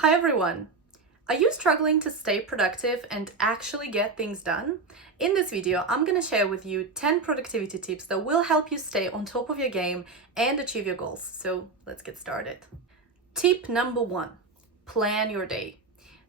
Hi everyone! Are you struggling to stay productive and actually get things done? In this video, I'm going to share with you 10 productivity tips that will help you stay on top of your game and achieve your goals. So let's get started. Tip number 1, plan your day.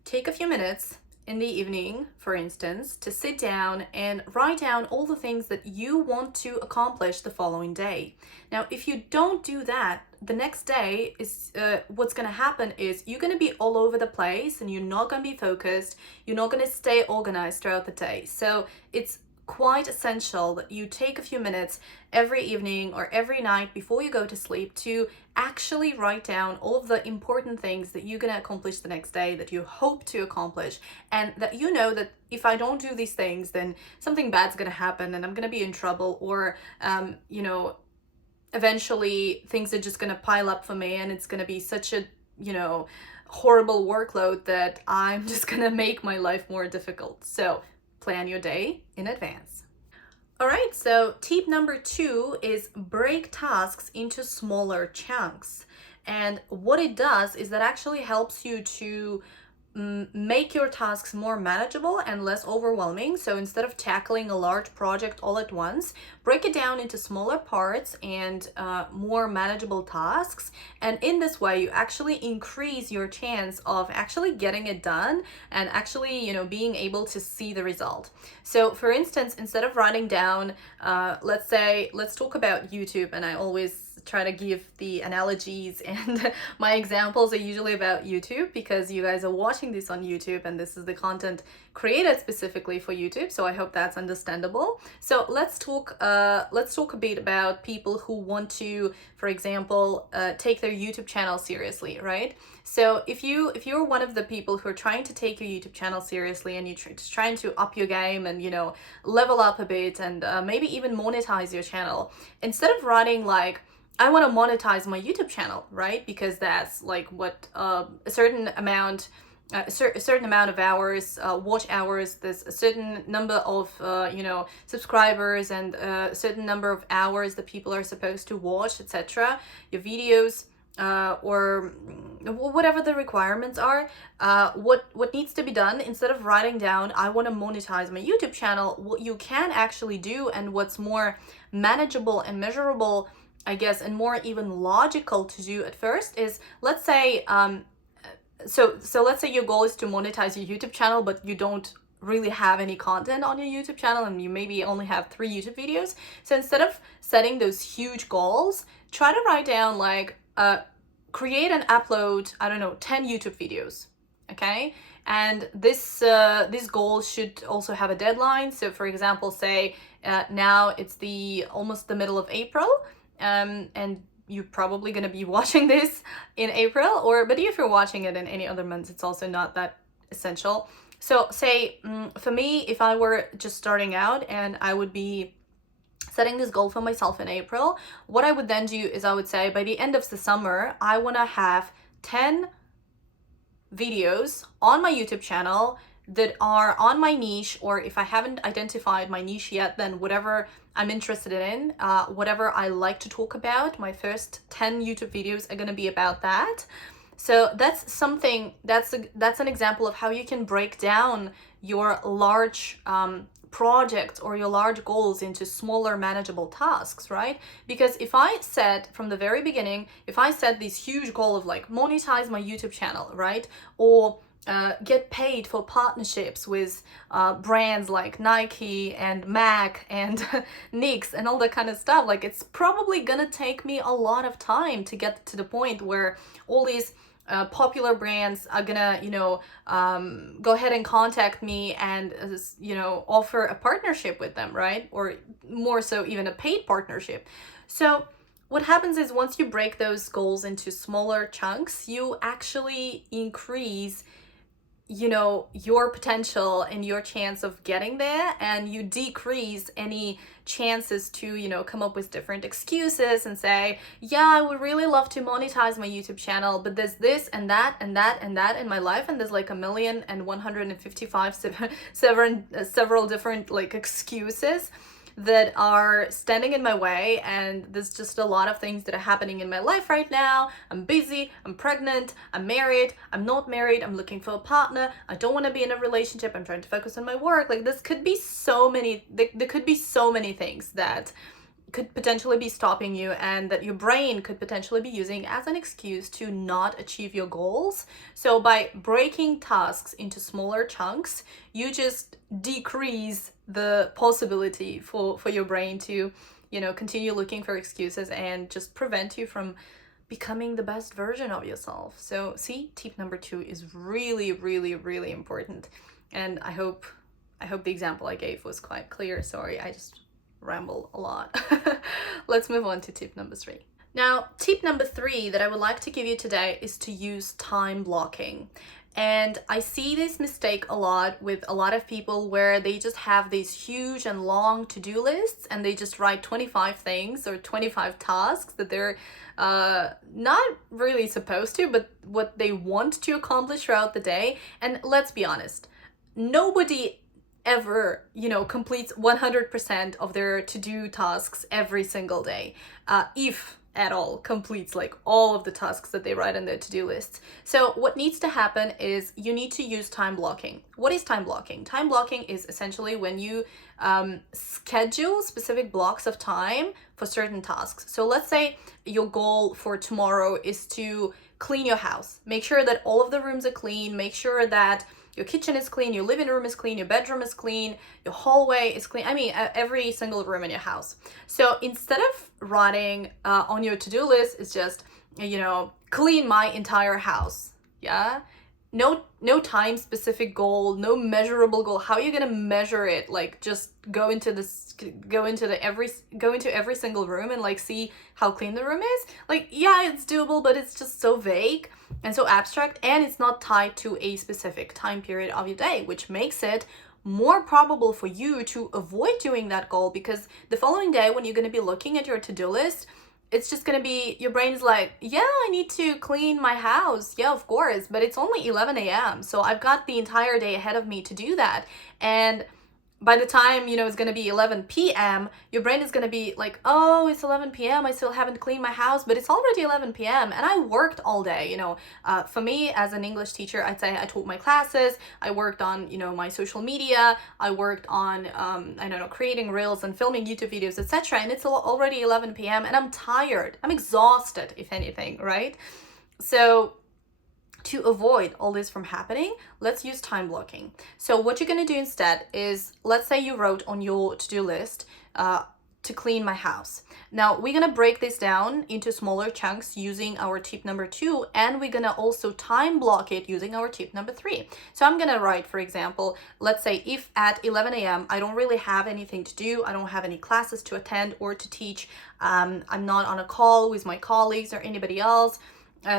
Take a few minutes in the evening, for instance, to sit down and write down all the things that you want to accomplish the following day. Now, if you don't do that, the next day is what's going to happen is you're going to be all over the place and you're not going to be focused. You're not going to stay organized throughout the day. So it's quite essential that you take a few minutes every evening or every night before you go to sleep to actually write down all of the important things that you're going to accomplish the next day, that you hope to accomplish, and that you know that if I don't do these things, then something bad's going to happen and I'm going to be in trouble, or eventually things are just going to pile up for me and it's going to be such a horrible workload that I'm just going to make my life more difficult. So plan your day in advance. All right, so tip number 2 is break tasks into smaller chunks. And what it does is that actually helps you to make your tasks more manageable and less overwhelming. So instead of tackling a large project all at once, break it down into smaller parts and more manageable tasks. And in this way, you actually increase your chance of actually getting it done and actually, being able to see the result. So for instance, instead of writing down, let's talk about YouTube, and I always try to give the analogies and my examples are usually about YouTube because you guys are watching this on YouTube and this is the content created specifically for YouTube, so I hope that's understandable. So let's talk a bit about people who want to, for example, take their YouTube channel seriously, right? So if you're one of the people who are trying to take your YouTube channel seriously and you're trying to up your game and level up a bit and maybe even monetize your channel, instead of writing like, I want to monetize my YouTube channel, right? Because that's like what a certain amount of hours, watch hours, there's a certain number of subscribers and a certain number of hours that people are supposed to watch, etc. Your videos, or whatever the requirements are, what needs to be done, instead of writing down I want to monetize my YouTube channel, what you can actually do and what's more manageable and measurable, I guess, and more even logical to do at first is, let's say let's say your goal is to monetize your YouTube channel, but you don't really have any content on your YouTube channel and you maybe only have 3 YouTube videos. So instead of setting those huge goals, try to write down like create and upload, 10 YouTube videos. Okay, and this goal should also have a deadline. So for example, say now it's almost the middle of April, and you're probably going to be watching this in April, but if you're watching it in any other month, it's also not that essential. So say for me, if I were just starting out and I would be setting this goal for myself in April, what I would then do is I would say by the end of the summer, I want to have 10 videos on my YouTube channel that are on my niche, or if I haven't identified my niche yet, then whatever I'm interested in, whatever I like to talk about, my first 10 YouTube videos are going to be about that. So that's an example of how you can break down your large projects or your large goals into smaller manageable tasks, right? Because if I said from the very beginning, if I set this huge goal of like monetize my YouTube channel, right? Or get paid for partnerships with brands like Nike and Mac and NYX and all that kind of stuff, like it's probably gonna take me a lot of time to get to the point where all these popular brands are gonna go ahead and contact me and offer a partnership with them, right? Or more so even a paid partnership. So what happens is once you break those goals into smaller chunks, you actually increase your potential and your chance of getting there, and you decrease any chances to come up with different excuses and say, yeah, I would really love to monetize my YouTube channel, but there's this and that and that and that in my life, and there's like 1,155 several different like excuses that are standing in my way, and there's just a lot of things that are happening in my life right now. I'm busy, I'm pregnant, I'm married, I'm not married, I'm looking for a partner, I don't want to be in a relationship, I'm trying to focus on my work. Like, this could be so many, there could be so many things that could potentially be stopping you, and that your brain could potentially be using as an excuse to not achieve your goals. So by breaking tasks into smaller chunks, you just decrease the possibility for your brain to, continue looking for excuses, and just prevent you from becoming the best version of yourself. So see, tip number 2 is really, really, really important. And I hope the example I gave was quite clear. Sorry, I just ramble a lot. Let's move on to tip number 3. Now, tip number 3 that I would like to give you today is to use time blocking. And I see this mistake a lot with a lot of people, where they just have these huge and long to-do lists, and they just write 25 things or 25 tasks that they're not really supposed to, but what they want to accomplish throughout the day. And let's be honest, nobody ever, completes 100% of their to-do tasks every single day, if at all completes like all of the tasks that they write in their to-do lists. So what needs to happen is you need to use time blocking. What is time blocking? Time blocking is essentially when you schedule specific blocks of time for certain tasks. So let's say your goal for tomorrow is to clean your house. Make sure that all of the rooms are clean. Make sure that your kitchen is clean, your living room is clean, your bedroom is clean, your hallway is clean. I mean, every single room in your house. So instead of writing on your to-do list, it's just, clean my entire house. Yeah. No time specific goal, no measurable goal. How are you gonna measure it? Like, just go into every single room and like see how clean the room is. Like, yeah, it's doable, but it's just so vague and so abstract, and it's not tied to a specific time period of your day, which makes it more probable for you to avoid doing that goal, because the following day when you're going to be looking at your to-do list, it's just going to be, your brain's like, yeah, I need to clean my house. Yeah, of course, but it's only 11 a.m. So I've got the entire day ahead of me to do that. And by the time, it's going to be 11 p.m., your brain is going to be like, oh, it's 11 p.m., I still haven't cleaned my house, but it's already 11 p.m., and I worked all day. For me, as an English teacher, I'd say I taught my classes, I worked on, my social media, I worked on, creating reels and filming YouTube videos, etc., and it's already 11 p.m., and I'm tired. I'm exhausted, if anything, right? So to avoid all this from happening, let's use time blocking. So what you're going to do instead is, let's say you wrote on your to-do list to clean my house. Now we're going to break this down into smaller chunks using our tip number 2, and we're going to also time block it using our tip number 3. So I'm going to write, for example, let's say if at 11 a.m. I don't really have anything to do, I don't have any classes to attend or to teach, I'm not on a call with my colleagues or anybody else,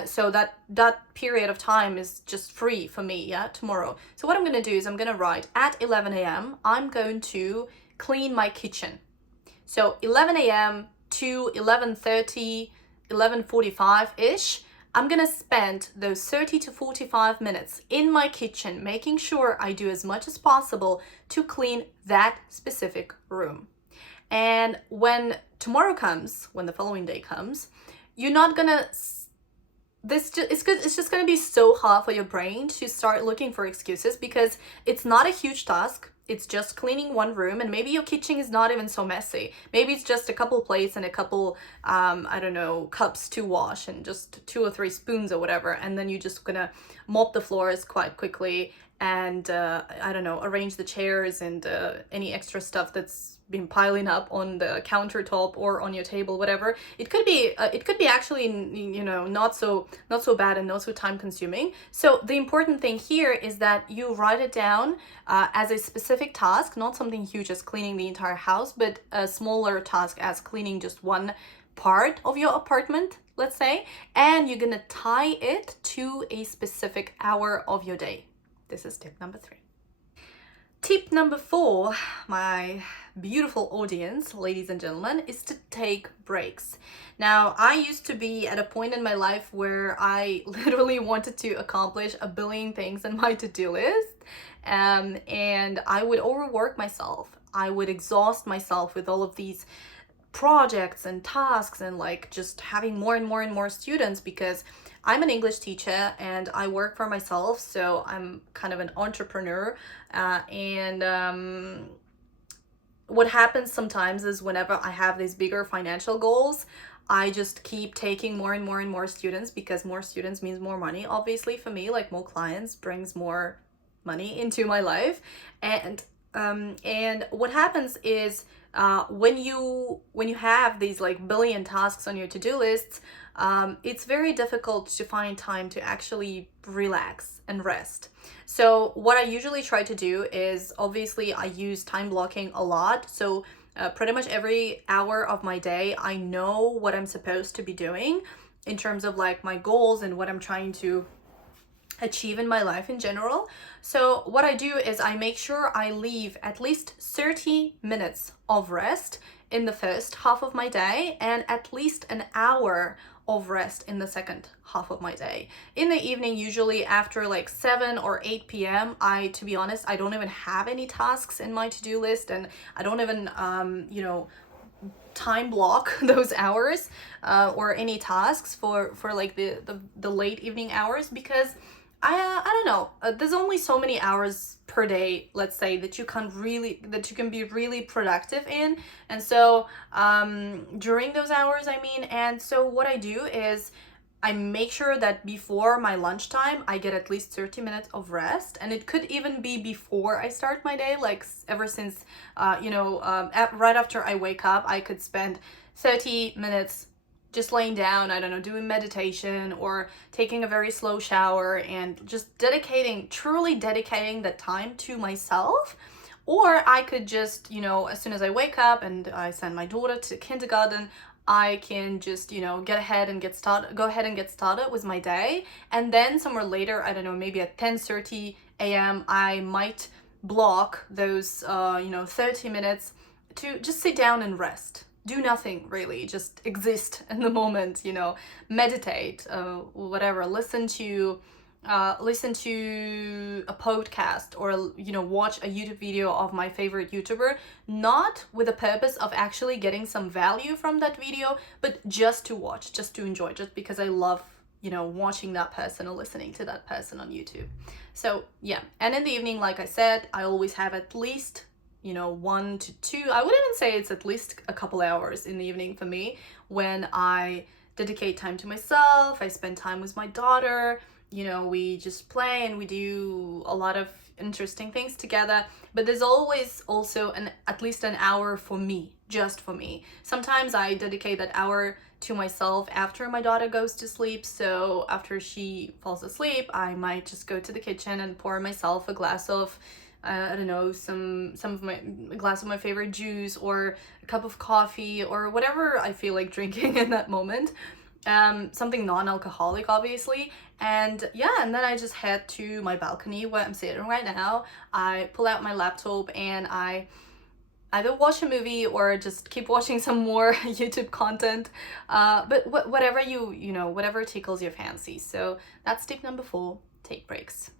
so that period of time is just free for me, tomorrow. So what I'm going to do is I'm going to write at 11 a.m. I'm going to clean my kitchen. So 11 a.m. to 11:30, 11:45-ish, I'm going to spend those 30 to 45 minutes in my kitchen, making sure I do as much as possible to clean that specific room. And when tomorrow comes, when the following day comes, you're not going to it's just going to be so hard for your brain to start looking for excuses, because it's not a huge task. It's just cleaning one room, and maybe your kitchen is not even so messy. Maybe it's just a couple plates and a couple, cups to wash, and just 2 or 3 spoons or whatever. And then you're just gonna mop the floors quite quickly, and arrange the chairs and any extra stuff that's been piling up on the countertop or on your table, whatever. It could be actually, not so bad and not so time consuming. So the important thing here is that you write it down as a specific task, not something huge as cleaning the entire house, but a smaller task as cleaning just one part of your apartment, let's say, and you're gonna tie it to a specific hour of your day. This is tip number 3. Tip number 4, my beautiful audience, ladies and gentlemen, is to take breaks. Now, I used to be at a point in my life where I literally wanted to accomplish a billion things in my to-do list, and I would overwork myself. I would exhaust myself with all of these projects and tasks and like just having more and more and more students, because I'm an English teacher and I work for myself, so I'm kind of an entrepreneur. And what happens sometimes is whenever I have these bigger financial goals, I just keep taking more and more and more students, because more students means more money, obviously, for me. Like, more clients brings more money into my life. And what happens is, when you have these like billion tasks on your to-do lists, it's very difficult to find time to actually relax and rest. So what I usually try to do is, obviously, I use time blocking a lot. So pretty much every hour of my day, I know what I'm supposed to be doing in terms of like my goals and what I'm trying to achieve in my life in general. So what I do is I make sure I leave at least 30 minutes of rest in the first half of my day and at least an hour of rest in the second half of my day. In the evening, usually after like 7 or 8 p.m., to be honest, I don't even have any tasks in my to-do list, and I don't even, time block those hours or any tasks for like the late evening hours, because I don't know, there's only so many hours per day, let's say, that you can be really productive in. And so during those hours, and so what I do is I make sure that before my lunchtime, I get at least 30 minutes of rest. And it could even be before I start my day, like ever since, right after I wake up, I could spend 30 minutes just laying down, I don't know, doing meditation or taking a very slow shower, and just truly dedicating that time to myself. Or I could just, as soon as I wake up and I send my daughter to kindergarten, I can just, go ahead and get started with my day. And then somewhere later, I don't know, maybe at 10:30 a.m., I might block those, 30 minutes to just sit down and rest. Do nothing really, just exist in the moment, meditate, whatever, listen to a podcast, or watch a YouTube video of my favorite YouTuber, not with the purpose of actually getting some value from that video, but just to watch, just to enjoy, just because I love watching that person or listening to that person on YouTube. So yeah, and in the evening, like I said, I always have at least 1 to 2, I would even say it's at least a couple hours in the evening for me, when I dedicate time to myself. I spend time with my daughter, we just play and we do a lot of interesting things together. But there's always also at least an hour for me, just for me. Sometimes I dedicate that hour to myself after my daughter goes to sleep. So after she falls asleep, I might just go to the kitchen and pour myself a glass of I don't know, a glass of my favorite juice, or a cup of coffee, or whatever I feel like drinking in that moment. Something non-alcoholic, obviously. And yeah, and then I just head to my balcony where I'm sitting right now. I pull out my laptop and I either watch a movie or just keep watching some more YouTube content. But whatever whatever tickles your fancy. So that's tip number 4, take breaks.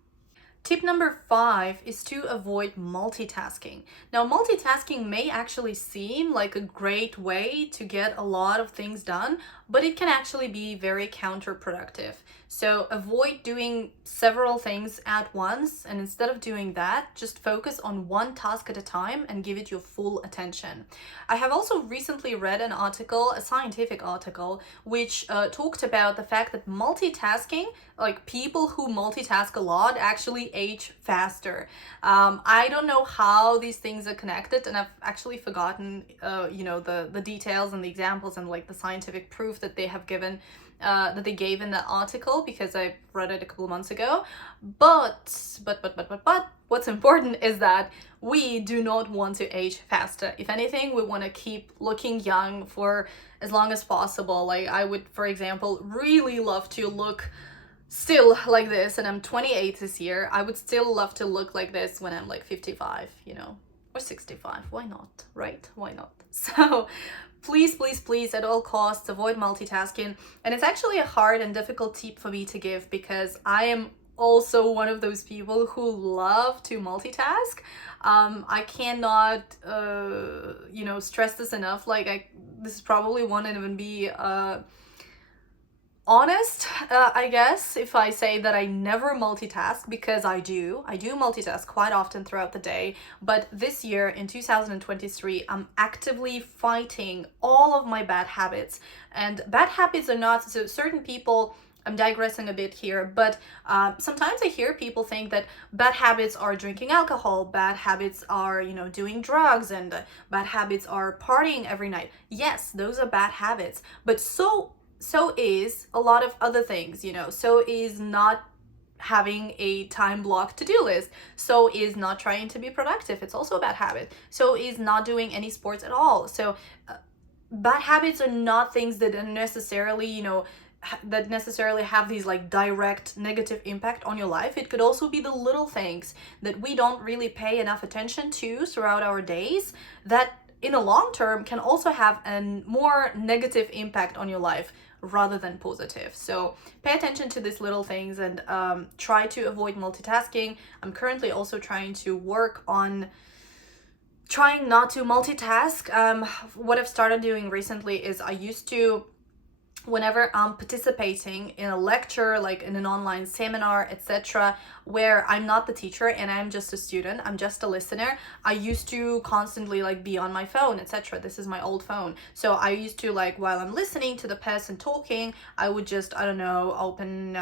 Tip number 5 is to avoid multitasking. Now, multitasking may actually seem like a great way to get a lot of things done, but it can actually be very counterproductive. So avoid doing several things at once, and instead of doing that, just focus on one task at a time and give it your full attention. I have also recently read an article, a scientific article, which talked about the fact that multitasking, like people who multitask a lot, actually age faster. I don't know how these things are connected, and I've actually forgotten, the details and the examples and like the scientific proof that they have given, that they gave in that article, because I read it a couple of months ago. But what's important is that we do not want to age faster. If anything, we want to keep looking young for as long as possible. Like, I would, for example, really love to look still like this, and I'm 28 this year. I would still love to look like this when I'm like 55, or 65. Why not, right? Why not? So please, at all costs, avoid multitasking. And it's actually a hard and difficult tip for me to give, because I am also one of those people who love to multitask. I cannot, stress this enough. This probably won't even be honest, I guess, if I say that I never multitask, because I do. I do multitask quite often throughout the day, but this year in 2023, I'm actively fighting all of my bad habits. And bad habits are not, so certain people, I'm digressing a bit here, but sometimes I hear people think that bad habits are drinking alcohol, bad habits are, doing drugs, and bad habits are partying every night. Yes, those are bad habits, but so is a lot of other things, so is not having a time block to-do list, so is not trying to be productive, it's also a bad habit, so is not doing any sports at all. So bad habits are not things that are necessarily, that necessarily have these like direct negative impact on your life. It could also be the little things that we don't really pay enough attention to throughout our days that in a long term can also have a more negative impact on your life rather than positive. So pay attention to these little things and try to avoid multitasking. I'm currently also trying to work on trying not to multitask. What I've started doing recently is I used to, whenever I'm participating in a lecture, like in an online seminar, etc., where I'm not the teacher and I'm just a student, I'm just a listener, I used to constantly like be on my phone, etc. This is my old phone. So I used to, like, while I'm listening to the person talking, I would just, I don't know, open,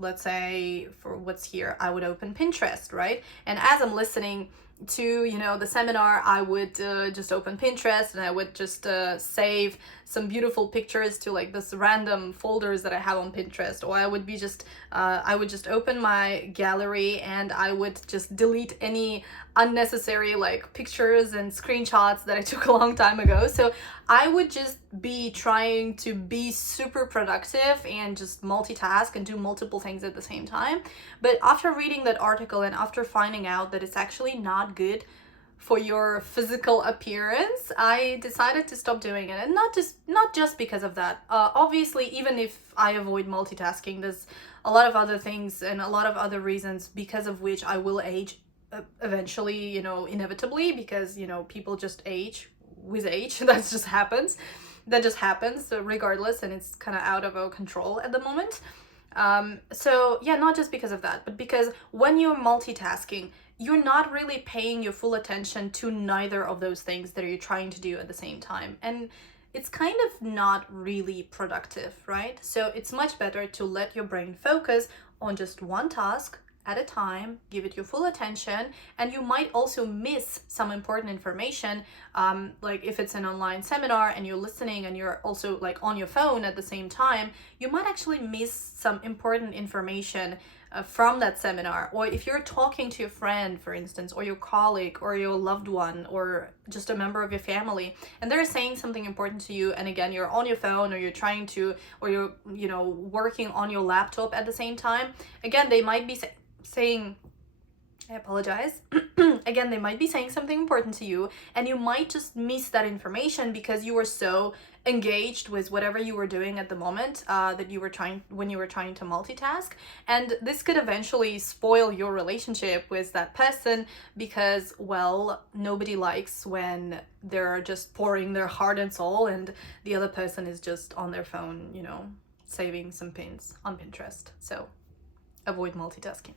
let's say for what's here, I would open Pinterest, right? And as I'm listening to the seminar, I would just open Pinterest and I would just save some beautiful pictures to like this random folders that I have on Pinterest, or I would be just I would just open my gallery and I would just delete any unnecessary like pictures and screenshots that I took a long time ago. So I would just be trying to be super productive and just multitask and do multiple things at the same time. But after reading that article and after finding out that it's actually not good for your physical appearance, I decided to stop doing it. And not just because of that. Obviously, even if I avoid multitasking, there's a lot of other things and a lot of other reasons because of which I will age eventually, inevitably, because people just age with age. That just happens regardless, and it's kind of out of our control at the moment. So yeah, not just because of that, but because when you're multitasking, you're not really paying your full attention to neither of those things that you're trying to do at the same time. And it's kind of not really productive, right? So it's much better to let your brain focus on just one task at a time, give it your full attention, and you might also miss some important information. Like if it's an online seminar and you're listening and you're also like on your phone at the same time, you might actually miss some important information from that seminar. Or if you're talking to your friend, for instance, or your colleague or your loved one or just a member of your family, and they're saying something important to you, and again you're on your phone or you're trying to, or you're working on your laptop at the same time, again they might be saying, I apologize. Again, they might be saying something important to you, and you might just miss that information because you were so engaged with whatever you were doing at the moment when you were trying to multitask. And this could eventually spoil your relationship with that person because, well, nobody likes when they're just pouring their heart and soul and the other person is just on their phone, saving some pins on Pinterest. So avoid multitasking.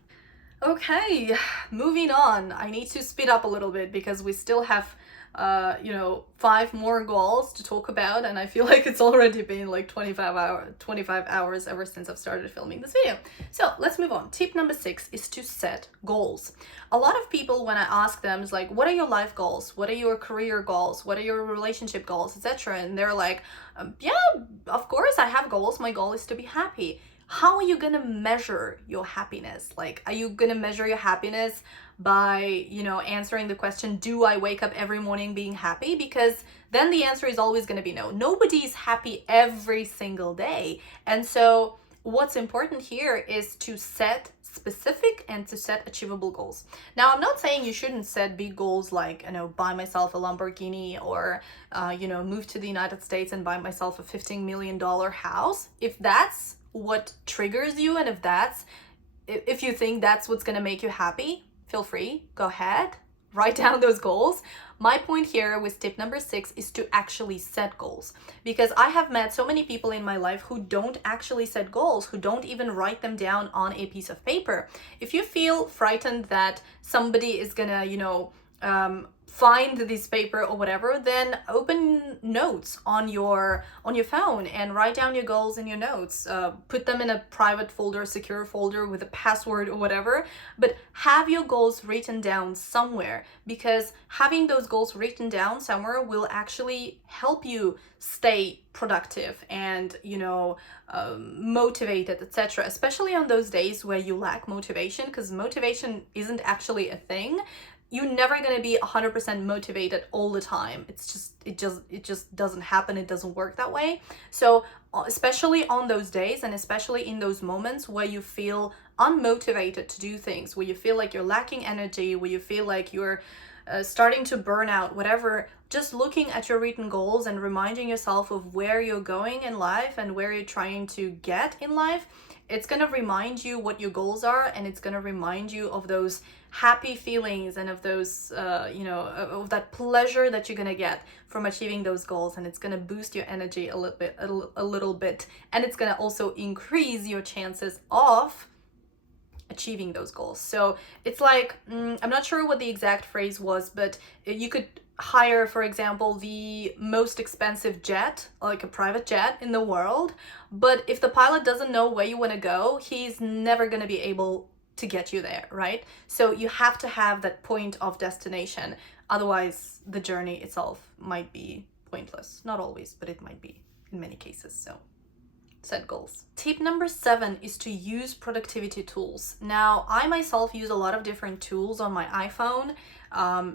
Okay, moving on. I need to speed up a little bit because we still have 5 more goals to talk about, and I feel like it's already been like 25 hours ever since I've started filming this video. So let's move on. Tip number 6 is to set goals. A lot of people, when I ask them, is like, what are your life goals? What are your career goals? What are your relationship goals, etc.? And they're like, yeah, of course I have goals. My goal is to be happy. How are you gonna measure your happiness? Like, are you gonna measure your happiness by, answering the question, do I wake up every morning being happy? Because then the answer is always gonna be no. Nobody's happy every single day. And so what's important here is to set specific and to set achievable goals. Now, I'm not saying you shouldn't set big goals like, buy myself a Lamborghini or, move to the United States and buy myself a $15 million house. If that's what triggers you and if that's if you think that's what's going to make you happy, feel free, go ahead, write down those goals. My point here with tip number 6 is to actually set goals, because I have met so many people in my life who don't actually set goals, who don't even write them down on a piece of paper. If you feel frightened that somebody is gonna, find this paper or whatever, then open notes on your phone and write down your goals in your notes. Put them in a private folder, secure folder with a password or whatever, but have your goals written down somewhere, because having those goals written down somewhere will actually help you stay productive and motivated, etc., especially on those days where you lack motivation, because motivation isn't actually a thing. You're never going to be 100% motivated all the time. It just doesn't happen. It doesn't work that way. So especially on those days, and especially in those moments where you feel unmotivated to do things, where you feel like you're lacking energy, where you feel like you're starting to burn out, whatever, just looking at your written goals and reminding yourself of where you're going in life and where you're trying to get in life, it's going to remind you what your goals are, and it's going to remind you of those happy feelings and of those of that pleasure that you're going to get from achieving those goals, and it's going to boost your energy a little bit, and it's going to also increase your chances of achieving those goals. So it's like, I'm not sure what the exact phrase was, but you could hire, for example, the most expensive jet, like a private jet in the world, but if the pilot doesn't know where you want to go, he's never going to be able to get you there, right? So you have to have that point of destination. Otherwise, the journey itself might be pointless. Not always, but it might be in many cases. So set goals. Tip number 7 is to use productivity tools. Now, I myself use a lot of different tools on my iPhone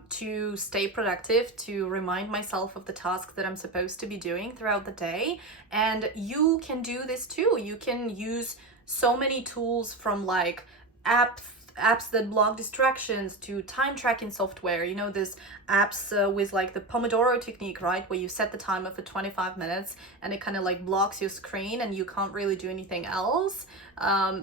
to stay productive, to remind myself of the tasks that I'm supposed to be doing throughout the day. And you can do this too. You can use so many tools, from like apps that block distractions to time tracking software. There's apps with like the Pomodoro technique, right, where you set the timer for 25 minutes and it kind of like blocks your screen and you can't really do anything else.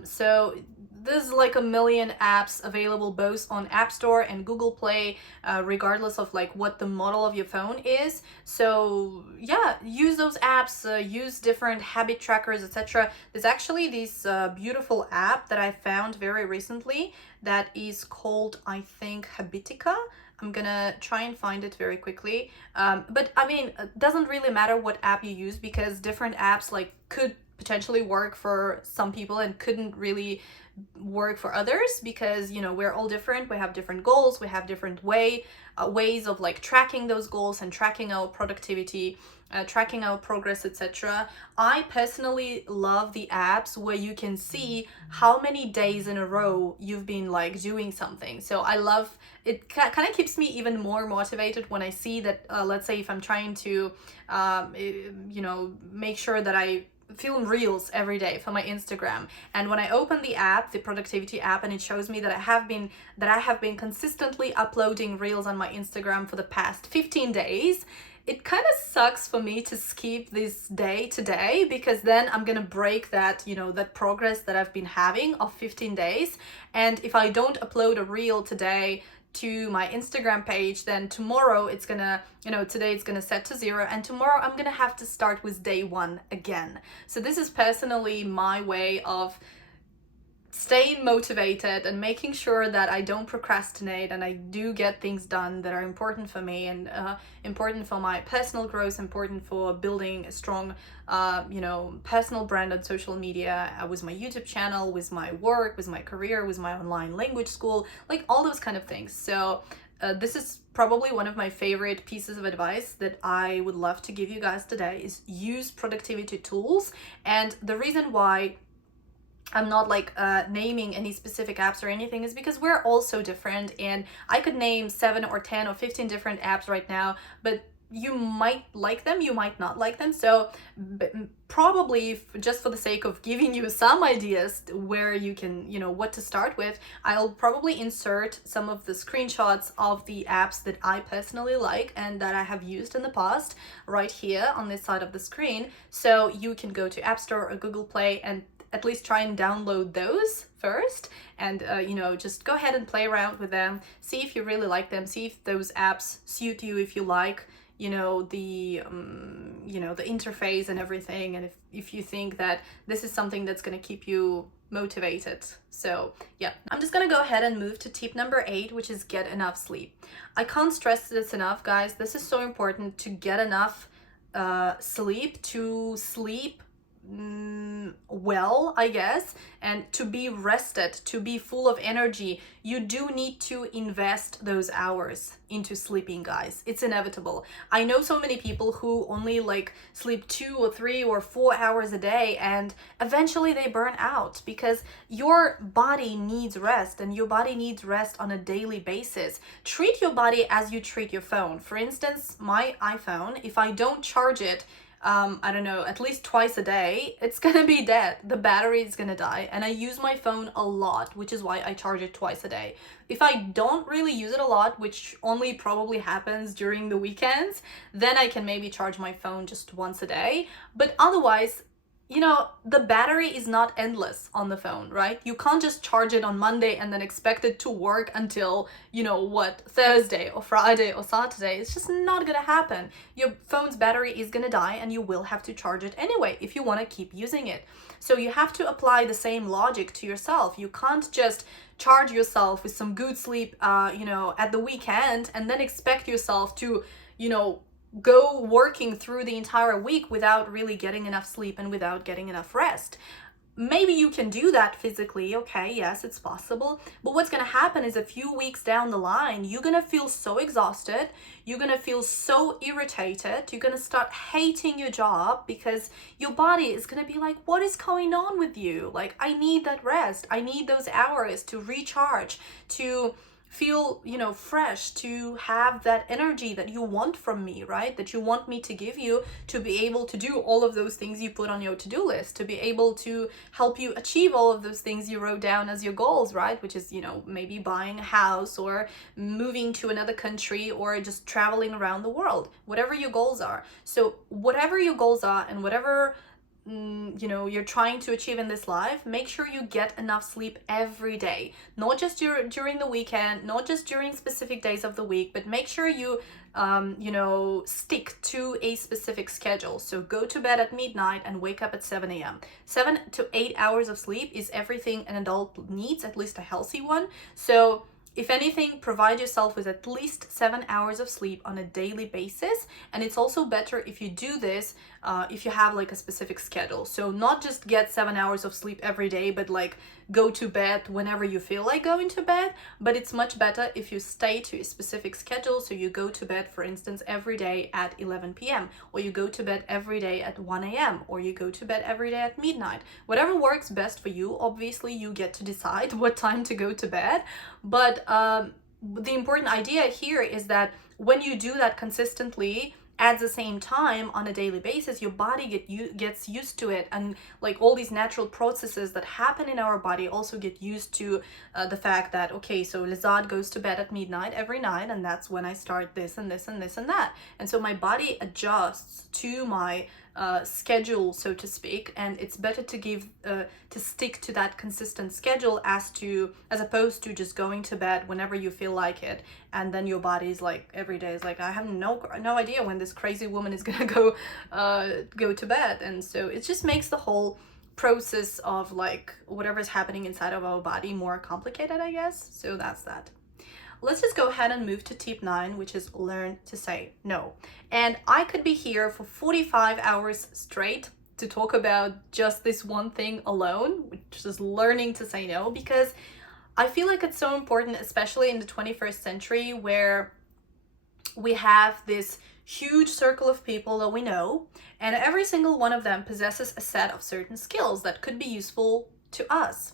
So there's like a million apps available both on App Store and Google Play, regardless of like what the model of your phone is. So yeah, use those apps, use different habit trackers, etc. There's actually this beautiful app that I found very recently that is called, I think, Habitica. I'm gonna try and find it very quickly. But I mean, it doesn't really matter what app you use, because different apps like could potentially work for some people and couldn't really work for others, because we're all different. We have different goals, we have different ways of like tracking those goals and tracking our productivity, tracking our progress, etc. I personally love the apps where you can see how many days in a row you've been like doing something. So I love it. Kind of keeps me even more motivated when I see that, let's say if I'm trying to make sure that I film reels every day for my Instagram, and when I open the app, the productivity app, and it shows me that I have been consistently uploading reels on my Instagram for the past 15 days, it kind of sucks for me to skip this day today, because then I'm gonna break that that progress that I've been having of 15 days. And if I don't upload a reel today to my Instagram page, then tomorrow it's gonna, today it's gonna set to 0, and tomorrow I'm gonna have to start with day 1 again. So this is personally my way of staying motivated and making sure that I don't procrastinate and I do get things done that are important for me and important for my personal growth, important for building a strong personal brand on social media, with my YouTube channel, with my work, with my career, with my online language school, like all those kind of things. So this is probably one of my favorite pieces of advice that I would love to give you guys today, is use productivity tools. And the reason why I'm not like naming any specific apps or anything is because we're all so different, and I could name 7 or 10 or 15 different apps right now, but you might like them, you might not like them. So probably just for the sake of giving you some ideas where you can, what to start with, I'll probably insert some of the screenshots of the apps that I personally like and that I have used in the past right here on this side of the screen. So you can go to App Store or Google Play and at least try and download those first, and just go ahead and play around with them, see if you really like them, see if those apps suit you, if you like the interface and everything, and if you think that this is something that's going to keep you motivated. So yeah, I'm just gonna go ahead and move to tip number 8, which is get enough sleep. I can't stress this enough, guys. This is so important to get enough sleep, to sleep well, I guess, and to be rested, to be full of energy. You do need to invest those hours into sleeping, guys. It's inevitable. I know so many people who only like sleep 2 or 3 or 4 hours a day, and eventually they burn out, because your body needs rest, and your body needs rest on a daily basis. Treat your body as you treat your phone. For instance, my iPhone, if I don't charge it I don't know, at least twice a day, it's gonna be dead. The battery is gonna die. And I use my phone a lot, which is why I charge it twice a day. If I don't really use it a lot, which only probably happens during the weekends, then I can maybe charge my phone just once a day. But otherwise, the battery is not endless on the phone, right? You can't just charge it on Monday and then expect it to work until, Thursday or Friday or Saturday. It's just not gonna happen. Your phone's battery is gonna die, and you will have to charge it anyway if you want to keep using it. So you have to apply the same logic to yourself. You can't just charge yourself with some good sleep, at the weekend, and then expect yourself to, go working through the entire week without really getting enough sleep and without getting enough rest. Maybe you can do that physically, okay, yes, it's possible, but what's gonna happen is a few weeks down the line, you're gonna feel so exhausted, you're gonna feel so irritated, you're gonna start hating your job, because your body is gonna be like, what is going on with you? Like, I need that rest, I need those hours to recharge, to feel fresh, to have that energy that you want from me, right? That you want me to give you, to be able to do all of those things you put on your to-do list, to be able to help you achieve all of those things you wrote down as your goals, right? Which is maybe buying a house, or moving to another country, or just traveling around the world, whatever your goals are. So whatever your goals are, and whatever you're trying to achieve in this life, make sure you get enough sleep every day, not just during the weekend, not just during specific days of the week, but make sure you stick to a specific schedule. So go to bed at midnight and wake up at 7 a.m. 7 to 8 hours of sleep is everything an adult needs, at least a healthy one. So if anything, provide yourself with at least 7 hours of sleep on a daily basis. And it's also better if you do this if you have like a specific schedule. So not just get 7 hours of sleep every day, but like go to bed whenever you feel like going to bed. But it's much better if you stay to a specific schedule. So you go to bed, for instance, every day at 11 p.m. or you go to bed every day at 1 a.m. or you go to bed every day at midnight. Whatever works best for you. Obviously, you get to decide what time to go to bed. But the important idea here is that when you do that consistently at the same time on a daily basis, your body gets used to it, and like all these natural processes that happen in our body also get used to the fact that, okay, so Lizard goes to bed at midnight every night, and that's when I start this and this and this and that, and so my body adjusts to my schedule, so to speak, and it's better to stick to that consistent schedule as opposed to just going to bed whenever you feel like it, and then your body's like every day is like, I have no idea when this crazy woman is gonna go to bed. And so it just makes the whole process of like whatever's happening inside of our body more complicated, I guess. So that's that. Let's just go ahead and move to tip 9, which is learn to say no. And I could be here for 45 hours straight to talk about just this one thing alone, which is learning to say no, because I feel like it's so important, especially in the 21st century, where we have this huge circle of people that we know, and every single one of them possesses a set of certain skills that could be useful to us.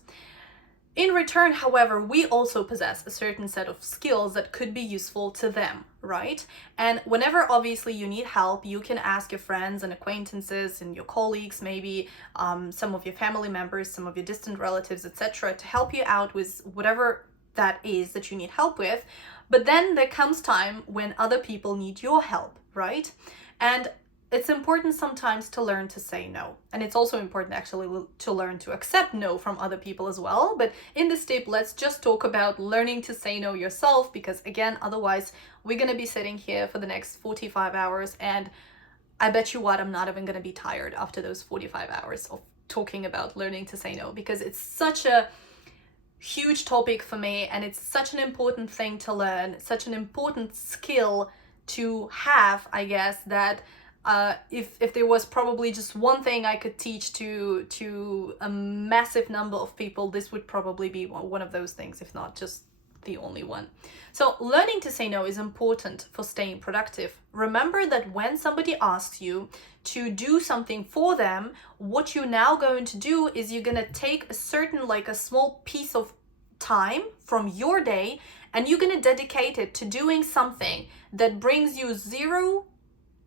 In return, however, we also possess a certain set of skills that could be useful to them, right? And whenever obviously you need help, you can ask your friends and acquaintances and your colleagues, maybe some of your family members, some of your distant relatives, etc., to help you out with whatever that is that you need help with. But then there comes time when other people need your help, right? And it's important sometimes to learn to say no. And it's also important actually to learn to accept no from other people as well. But in this tip, let's just talk about learning to say no yourself, because again, otherwise we're going to be sitting here for the next 45 hours. And I bet you what, I'm not even going to be tired after those 45 hours of talking about learning to say no, because it's such a huge topic for me, and it's such an important thing to learn, such an important skill to have, I guess, that if there was probably just one thing I could teach to a massive number of people, this would probably be one of those things, if not just the only one. So learning to say no is important for staying productive. Remember that when somebody asks you to do something for them, what you're now going to do is you're going to take a certain, like a small piece of time from your day, and you're going to dedicate it to doing something that brings you zero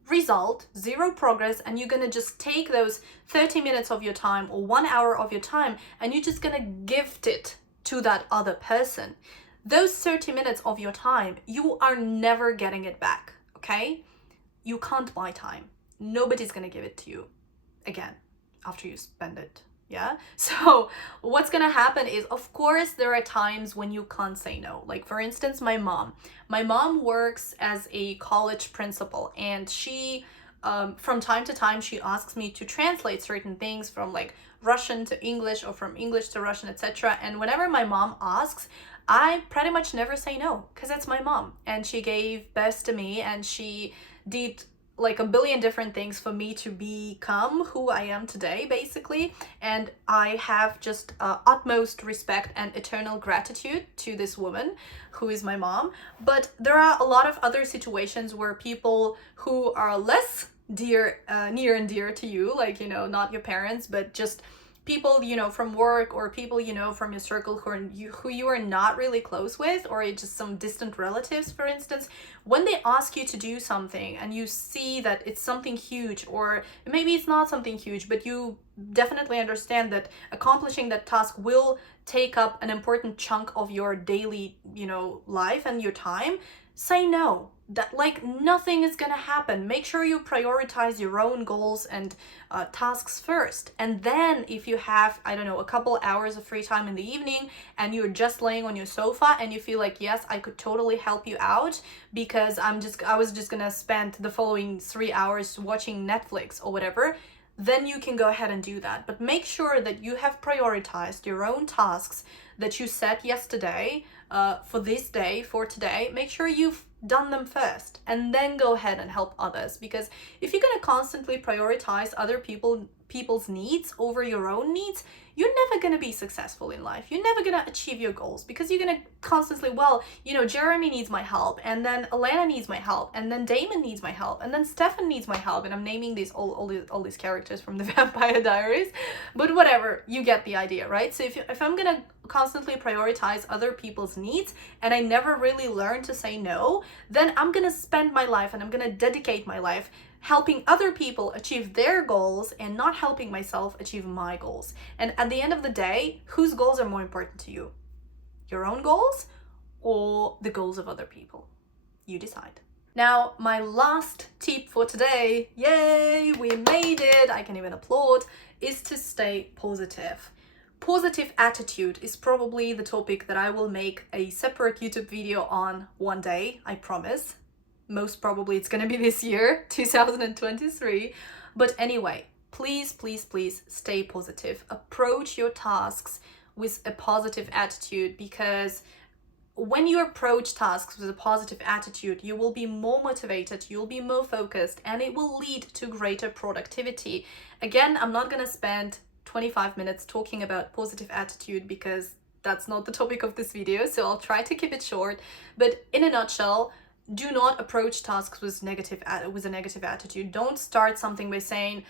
result, zero progress, and you're going to just take those 30 minutes of your time or 1 hour of your time, and you're just going to gift it to that other person. Those 30 minutes of your time, you are never getting it back, okay? You can't buy time. Nobody's going to give it to you again after you spend it. Yeah. So what's going to happen is, of course, there are times when you can't say no. Like, for instance, my mom works as a college principal, and she, from time to time, she asks me to translate certain things from like Russian to English or from English to Russian, etc. And whenever my mom asks, I pretty much never say no, because it's my mom, and she gave birth to me, and she did like a billion different things for me to become who I am today, basically. And I have just utmost respect and eternal gratitude to this woman who is my mom. But there are a lot of other situations where people who are less near and dear to you, like, you know, not your parents, but just people, you know, from work, or people, you know, from your circle who you are not really close with, or just some distant relatives, for instance, when they ask you to do something and you see that it's something huge, or maybe it's not something huge, but you definitely understand that accomplishing that task will take up an important chunk of your daily, you know, life and your time, say no. That, like, nothing is gonna happen. Make sure you prioritize your own goals and tasks first. And then if you have, I don't know, a couple hours of free time in the evening, and you're just laying on your sofa and you feel like, yes, I could totally help you out, because I was just gonna spend the following 3 hours watching Netflix or whatever, then you can go ahead and do that. But make sure that you have prioritized your own tasks that you set yesterday for this day, for today. Make sure you've done them first, and then go ahead and help others. Because if you're going to constantly prioritize other people's needs over your own needs, you're never going to be successful in life. You're never going to achieve your goals, because you're going to constantly, well, you know, Jeremy needs my help, and then Elena needs my help, and then Damon needs my help, and then Stefan needs my help, and I'm naming these all these characters from the Vampire Diaries, but whatever, you get the idea, right? So if I'm going to constantly prioritize other people's needs, and I never really learn to say no, then I'm going to spend my life, and I'm going to dedicate my life helping other people achieve their goals and not helping myself achieve my goals. And at the end of the day, whose goals are more important to you? Your own goals or the goals of other people? You decide. Now, my last tip for today, yay, we made it, I can even applaud, is to stay positive. Positive attitude is probably the topic that I will make a separate YouTube video on one day, I promise. Most probably it's gonna be this year, 2023. But anyway, please, please, please stay positive. Approach your tasks with a positive attitude, because when you approach tasks with a positive attitude, you will be more motivated, you'll be more focused, and it will lead to greater productivity. Again, I'm not gonna spend 25 minutes talking about positive attitude, because that's not the topic of this video, so I'll try to keep it short. But in a nutshell, do not approach tasks with a negative attitude. Don't start something by saying,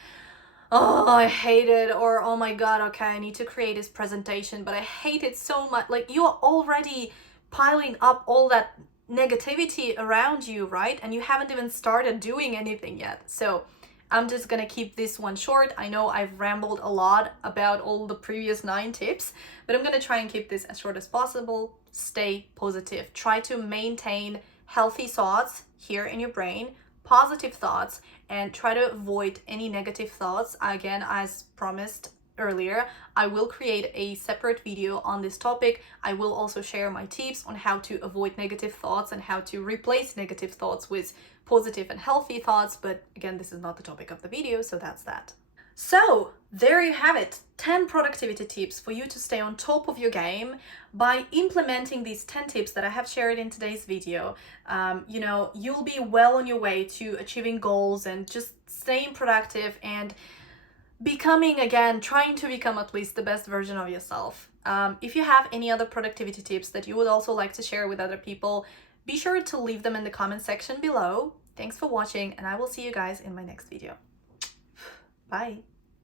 oh, I hate it, or oh my god, okay, I need to create this presentation, but I hate it so much. Like, you're already piling up all that negativity around you, right? And you haven't even started doing anything yet. So I'm just gonna keep this one short. I know I've rambled a lot about all the previous 9 tips, but I'm gonna try and keep this as short as possible. Stay positive. Try to maintain healthy thoughts here in your brain. positive thoughts and try to avoid any negative thoughts. Again, as promised earlier, I will create a separate video on this topic. I will also share my tips on how to avoid negative thoughts and how to replace negative thoughts with positive and healthy thoughts, but again, this is not the topic of the video, so that's that. So there you have it, 10 productivity tips for you to stay on top of your game. By implementing these 10 tips that I have shared in today's video, you'll be well on your way to achieving goals and just staying productive and trying to become at least the best version of yourself. If you have any other productivity tips that you would also like to share with other people, be sure to leave them in the comment section below. Thanks for watching, and I will see you guys in my next video. Bye.